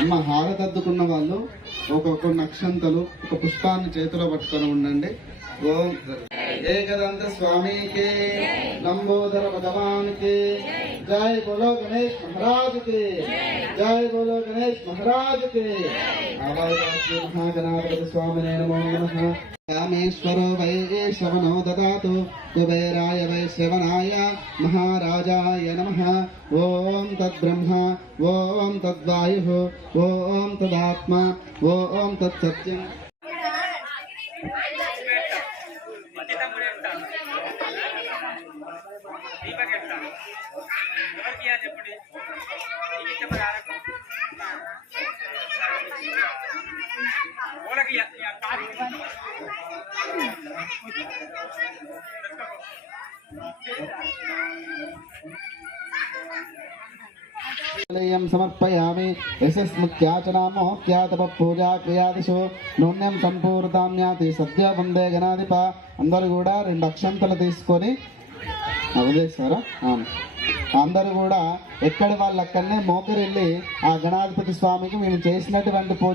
అమ్మ హారతద్దుకున్న వాళ్ళు ఒక్కొక్క నక్షంతలు ఒక పుష్పాన్ని చేతిలో పట్టుకొని ఉండండి. ఓం ఏకదంత స్వామికి లంబోదర భగవానికి జై బోలో గణేష్ మహారాజుకి జై బోలో గణేష్ మహారాజుకి మహాగణాధిపతి స్వామినే నమో నమః. రామేశ్వరో వై శ్రవణో దదాతు కుబేరాయ వై శ్రవణాయ మహారాజాయ నమః. ఓం తద్బ్రహ్మ ఓం తద్వాయు ఓం తదాత్మ ఓం తత్సత్యం. సమర్పయామి యశస్మృత్యాచనామోత్యాతప పూజా క్రియాదిషు నూన్యం సంపూర్ణామ్యాతి సద్య వందే గణాధిప. అందరూ కూడా 2 అక్షంతలు తీసుకొని వదిలేస్తారా? అందరూ కూడా ఎక్కడి వాళ్ళు అక్కడనే మోకరిల్లి ఆ గణాధిపతి స్వామికి మేము చేసినటువంటి పూజ